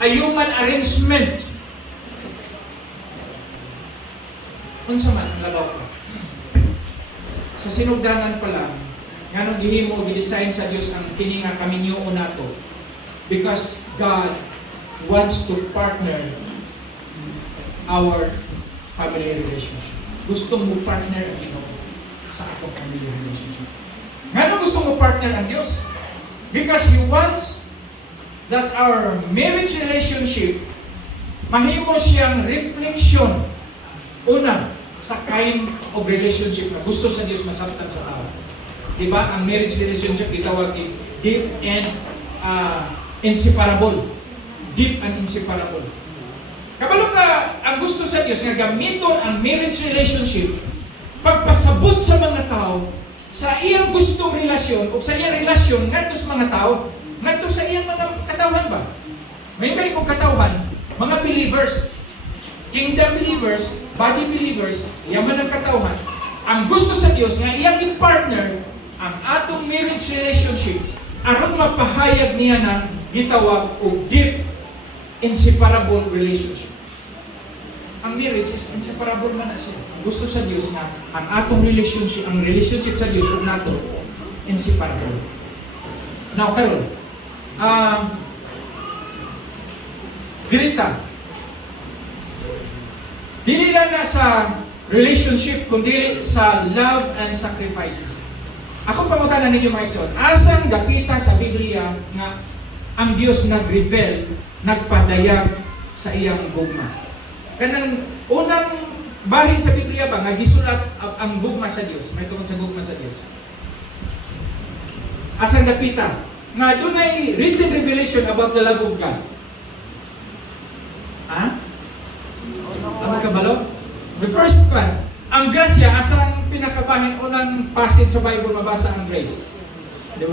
a human arrangement. Unsa man ang labaw pa? Sa sinugdanan pa lang, nga nung gihimo, gidesign sa Dios ang kini nga kaminyo nato. Because God wants to partner our family relationship. Gusto mo partner ang Ginoo sa atong family relationship. Nga nung gusto mo partner ang Dios? Because He wants that our marriage relationship mahimo siyang reflection una sa kind of relationship na gusto sa Dios masabtan sa tao. Diba? Ang marriage relationship gitawag deep and inseparable. Deep and inseparable. Kabalo ka, ang gusto sa Dios nga gamiton ang marriage relationship pagpasabot sa mga tao sa iyang gustong relasyon o sa iyang relasyon ngadto sa mga tao, ngadto sa iyang mga katawhan ba? May balik kong katawhan, mga believers, kingdom believers, body believers, yaman ang katawhan. Ang gusto sa Dios nga iyang i-partner ang atong marriage relationship aron mapahayag niya ng gitawag o deep inseparable relationship. Ang marriage is inseparable man na siya. Ang gusto sa Dios nga ang atong relationship, ang relationship sa Dios ug nato inseparable. Now karon, Grita, dili lang na sa relationship kundi sa love and sacrifices. Ako pangutanan ninyo mga igsoon, asang dapita sa Biblia nga ang Dios nag-reveal, nagpadayag sa iyang gugma. Kanang unang bahin sa Biblia ba nga gisulat ang gugma sa Dios, may tungkol sa gugma sa Dios. Asang dapita nga dunay written revelation about the love of God. Ha? Ano ka balo? The first one, ang grasya, asang pinakabahin unang passage sa Bible mabasa ang grace.